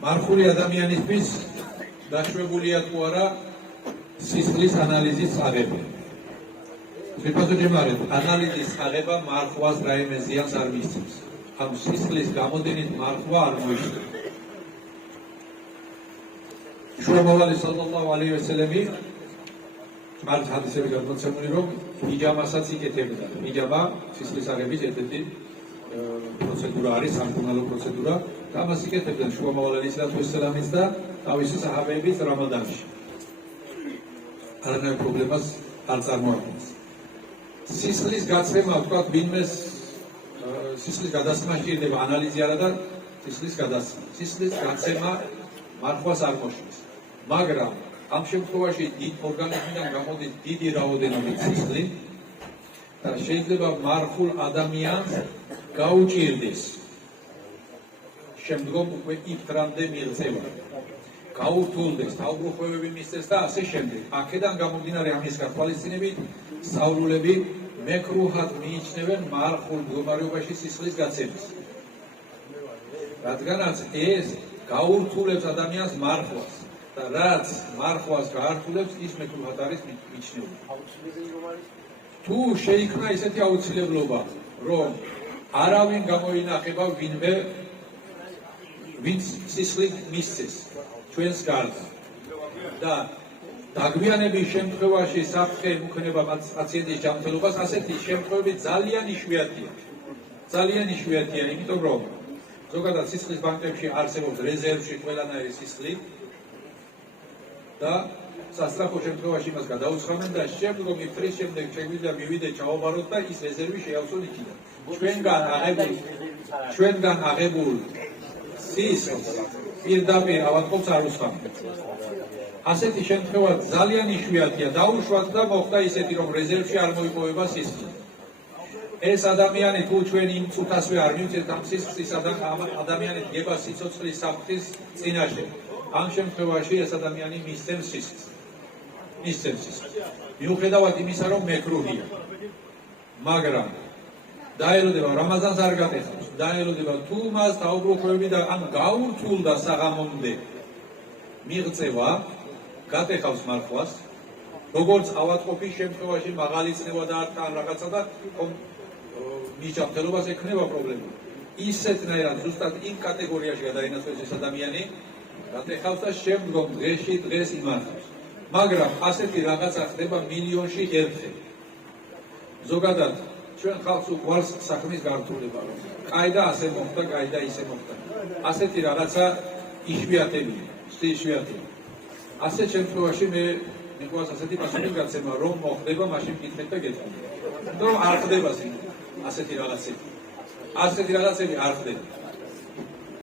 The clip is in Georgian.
მარხული ადამიანისთვის დაშვებულია თუ არა სისხლის ანალიზის აღება. შეფასებრივად ანალიზის აღება მარხვას რაიმე ზიანს არ მისცემს. ამ სისხლის გამოდინით მარხვა არ მოიხსნება. შუამავალი სალალლაჰუ ალეიჰი ვასალამი არ ჰადისები გადმოცემული რომ ჰიჯამასაც იკეთებდა. ჰიჯამა სისხლის აღების ერთ-ერთი პროცედურა არის, სამკურნალო პროცედურა. და ამას იკეთებდნენ შუამავალი ალეიჰის და თავისი საჰაბეებიც რამადანში. არანაირ პრობლემას არ წარმოადგენს. სისხლის გაცემა ვთქვათ ვინმეს სისხლის გადასმა სჭირდება ანალიზი არა და სისხლის გადასმა. სისხლის გაცემა მარხვას არ მოშლის. მაგრამ ამ შემთხვევაში დიდ ორგანიზმიდან გამოდის დიდი რაოდენობით სისხლი და შეიძლება მარხულ ადამიანს გაუჭირდეს შემდგომ უკვე იფტრამდე მიღწევა. გაურთულდეს, თავბრუხვევები მისცეს და ასე შემდეგ. აქედან გამომდინარე ამის გათვალისწინებით სწავლულები მეკრუჰად მიიჩნევენ მარხულ მდგომარეობაში სისხლის გაცემას. რადგანაც ეს გაურთულებს ადამიანს მარხვას და რაც მარხვას გაართულებს, ის მეკრუჰად არის მიჩნეული. თუ შეიქმნა ისეთი აუცილებლობა, რომ არავინ გამოინახება ვინმე ვინც სისხლი მისცეს ჩვენს გარდა და დაგვიანების შემთხვევაში საფრთხე უქმნება პაციენტის ჯანმრთელობას, ასეთი შემთხვევები ძალიან იშვიათია. ძალიან იშვიათია, იმიტომ რომ ზოგადად სისხლის ბანკებში არსებობს რეზერვში ყველანაირი სისხლი და სასწრაფო შემთხვევაში მას გადაუცხამენ და შემდგომ იფრის შემდეგ შეგვიძლია მივიდეთ ჩავაბაროთ და ის რეზერვი შეავსოთ იქიდან. ჩვენგან აღებულ სისხლს პირდაპირ ავადმყოფს არ უსხამთ. ასეთი შემთხვევა ძალიან იშვიათია, დაუშვათ და მოხდა ისეთი, რომ რეზერვში არ მოიპოვება სისხლი. ეს ადამიანი თუ ჩვენ იმ წუთასვე არ მივცეთ ამ სისხლის ადამიანი დგება სიცოცხლის საფრთხის წინაშე. ამ შემთხვევაში ეს ადამიანი მისცემს სისხლს. მიუხედავად იმისა, რომ მეკრუჰია. მაგრამ დაელოდება რამაზანს არ გატეხავს. დაელოდება თუ მას თავბრუხვევები და ამ გაურთულდა საღამომდე მიღწევა გატეხავს მარხვას, როგორც ავადმყოფის შემთხვევაში მაღალი წნევა და ან რაღაცა და მის ჯანმრთელობას ექნება პრობლემა. ისეთნაირად ზუსტად იმ კატეგორიაში გადაინაცვლეს ეს ადამიანი, გატეხავს და შემდგომ დღეს იმართავს. მაგრამ ასეთი რაღაცა ხდება მილიონში ერთხელ. ზოგადად ჩვენ ხალხს უყვარს საქმის გართულება, რომ კაი და ასე მოხდა, კაი და ისე მოხდა. ასეთი რაღაცა იშვიათებია, იშვიათია. ასეთ შემთხვევაში მე მიყვარს ასეთი პასუხის გაცემა, რომ მოხდება, მაშინ მკითხეთ და გეტყვით. რომ არ ხდება ასეთი რაღაცები. ასეთი რაღაცები არ ხდება.